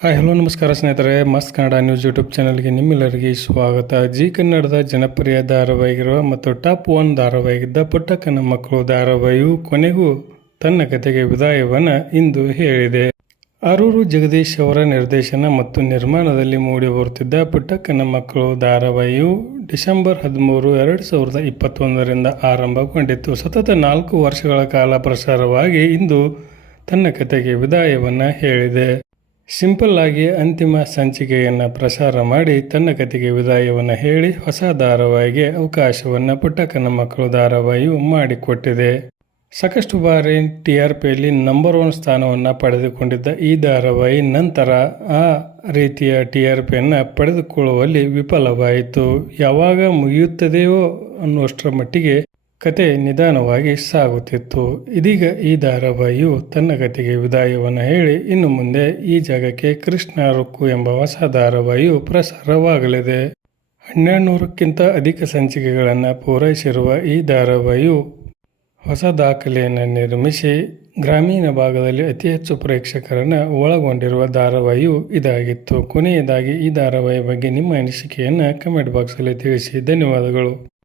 Hi hello ನಮಸ್ಕಾರ ಸ್ನೇಹಿತರೆ, ಮಸ್ತ್ ಕನ್ನಡ ನ್ಯೂಸ್ ಯೂಟ್ಯೂಬ್ ಚಾನಲ್ಗೆ ನಿಮ್ಮೆಲ್ಲರಿಗೆ ಸ್ವಾಗತ. ಜಿ ಕನ್ನಡದ ಜನಪ್ರಿಯ ಧಾರಾವಾಹಿಗಿರುವ ಮತ್ತು ಟಾಪ್ 1 ಧಾರಾವಾಹಿಗಿದ್ದ ಪುಟ್ಟಕ್ಕನ ಮಕ್ಕಳು ಧಾರಾವಾಹಿಯು ಕೊನೆಗೂ ತನ್ನ ಕತೆಗೆ ವಿದಾಯವನ್ನು ಇಂದು ಹೇಳಿದೆ. ಆರೂರು ಜಗದೀಶ್ ಅವರ ನಿರ್ದೇಶನ ಮತ್ತು ನಿರ್ಮಾಣದಲ್ಲಿ ಮೂಡಿ ಬರುತ್ತಿದ್ದ ಪುಟ್ಟಕ್ಕನ ಮಕ್ಕಳು ಧಾರಾವಾಹಿಯು ಡಿಸೆಂಬರ್ 13, 2021ರಿಂದ ಆರಂಭಗೊಂಡಿತ್ತು. ಸತತ 4 ವರ್ಷಗಳ ಕಾಲ ಪ್ರಸಾರವಾಗಿ ಇಂದು ತನ್ನ ಕತೆಗೆ ವಿದಾಯವನ್ನು ಹೇಳಿದೆ. ಸಿಂಪಲ್ ಆಗಿ ಅಂತಿಮ ಸಂಚಿಕೆಯನ್ನು ಪ್ರಸಾರ ಮಾಡಿ ತನ್ನ ಕತೆಗೆ ವಿದಾಯವನ್ನು ಹೇಳಿ ಹೊಸ ಧಾರಾವಾಹಿಗೆ ಅವಕಾಶವನ್ನು ಪುಟ್ಟಕ್ಕನ ಮಕ್ಕಳು ಧಾರಾವಾಹಿಯು ಮಾಡಿಕೊಟ್ಟಿದೆ. ಸಾಕಷ್ಟು ಬಾರಿ TRPಯಲ್ಲಿ ನಂಬರ್ 1 ಸ್ಥಾನವನ್ನು ಪಡೆದುಕೊಂಡಿದ್ದ ಈ ಧಾರಾವಾಹಿ ನಂತರ ಆ ರೀತಿಯ TRPಯನ್ನು ಪಡೆದುಕೊಳ್ಳುವಲ್ಲಿ ವಿಫಲವಾಯಿತು. ಯಾವಾಗ ಮುಗಿಯುತ್ತದೆಯೋ ಅನ್ನುವಷ್ಟರ ಮಟ್ಟಿಗೆ ಕತೆ ನಿಧಾನವಾಗಿ ಸಾಗುತ್ತಿತ್ತು. ಇದೀಗ ಈ ಧಾರಾವಾಹಿಯು ತನ್ನ ಕತೆಗೆ ವಿದಾಯವನ್ನು ಹೇಳಿ ಇನ್ನು ಮುಂದೆ ಈ ಜಾಗಕ್ಕೆ ಕೃಷ್ಣ ರುಕ್ಕು ಎಂಬ ಹೊಸ ಧಾರಾವಾಹಿಯು ಪ್ರಸಾರವಾಗಲಿದೆ. 1200ಕ್ಕಿಂತ ಅಧಿಕ ಸಂಚಿಕೆಗಳನ್ನು ಪೂರೈಸಿರುವ ಈ ಧಾರಾವಾಹಿಯು ಹೊಸ ದಾಖಲೆಯನ್ನು ನಿರ್ಮಿಸಿ ಗ್ರಾಮೀಣ ಭಾಗದಲ್ಲಿ ಅತಿ ಹೆಚ್ಚು ಪ್ರೇಕ್ಷಕರನ್ನು ಒಳಗೊಂಡಿರುವ ಧಾರಾವಾಹಿಯು ಇದಾಗಿತ್ತು. ಕೊನೆಯದಾಗಿ ಈ ಧಾರಾವಾಹಿಯ ಬಗ್ಗೆ ನಿಮ್ಮ ಅನಿಸಿಕೆಯನ್ನು ಕಮೆಂಟ್ ಬಾಕ್ಸಲ್ಲಿ ತಿಳಿಸಿ. ಧನ್ಯವಾದಗಳು.